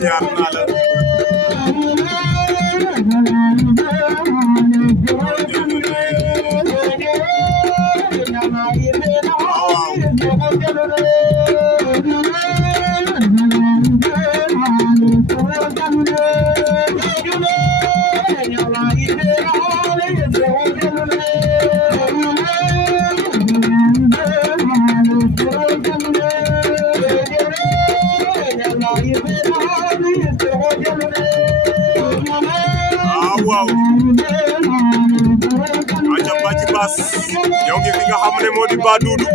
siyaar naa la waaw aca Bathie Bass ñoo ngi fi nga xam ne moo di Badoudou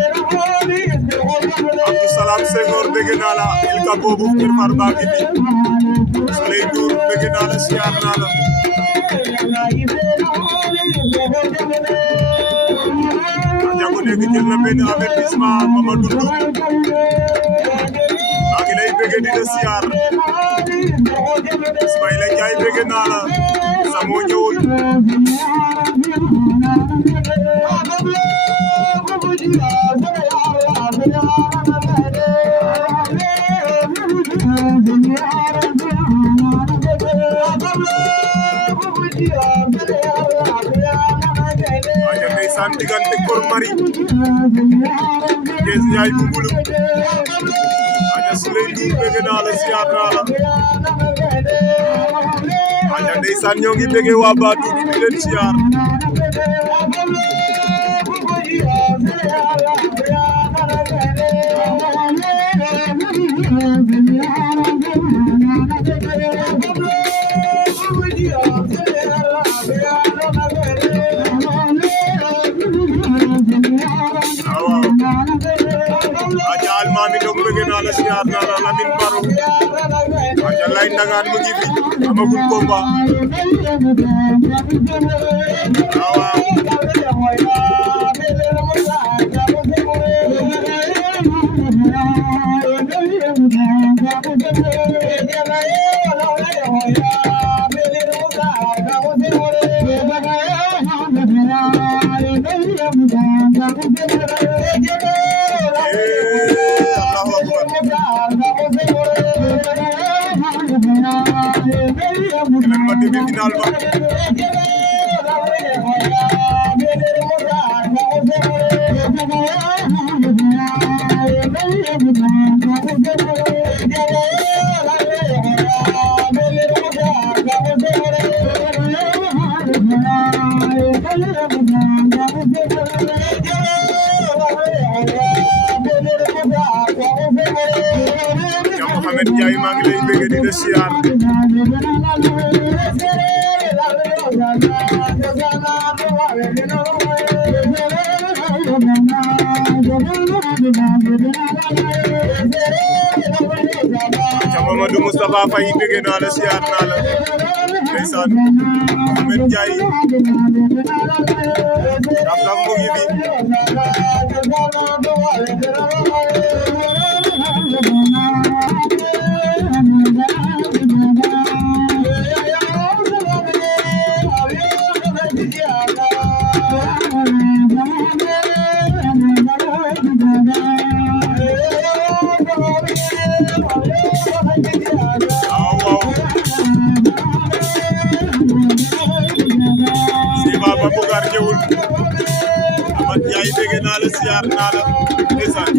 Abdou Salam Senghor bëgg naa la ilka boobu kër Farba gi fi Souley Ndour bëgg naa la siyaar naa la aca ko nekk jël na benn avertissement Mamadou Ndour maa ngi lay bëgg di la siyaar Ismaïla Ndiaye bëgg naa la Samo ñëwul aja ndeysaan diggante Kor Mari Kees Njaay bu Mbulu aja Souley Ndour bëgg naa la siyaar naa la aja ndeysaan ñoo ngi bëgg waa Badoudou di leen siyaar aja almaami dong bëgg naa la siyaar naa la Lamine Baro aja lay ndangaan mu ngi fi amagul combat waaw kenen ma demi final ba Mohamed Ndiaye maa ngi lay bëgg di la siyaar Mamadou Moustapha Faye bëgg naa la siyaar naa la ndeysaan Mohamed Ndiaye daf mu ngi fi Babugar ñëwul Amath Ndiaye bëgg naa la siyaar naa la ndeysaan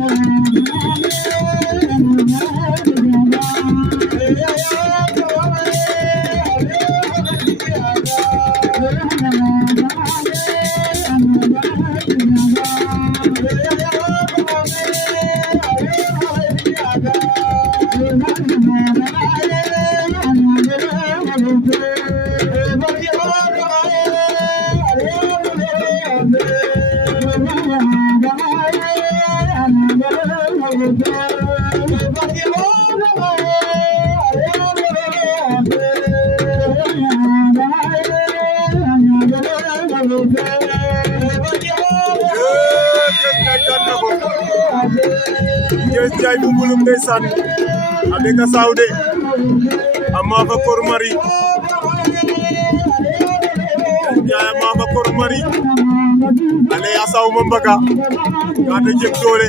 Kees Njaay bu Mbulu ndeysaan avec a Saoudé amma fa Kor Mari Njaay amma fa Kor Mari ale a saw ma mbaga ka ta jeg doole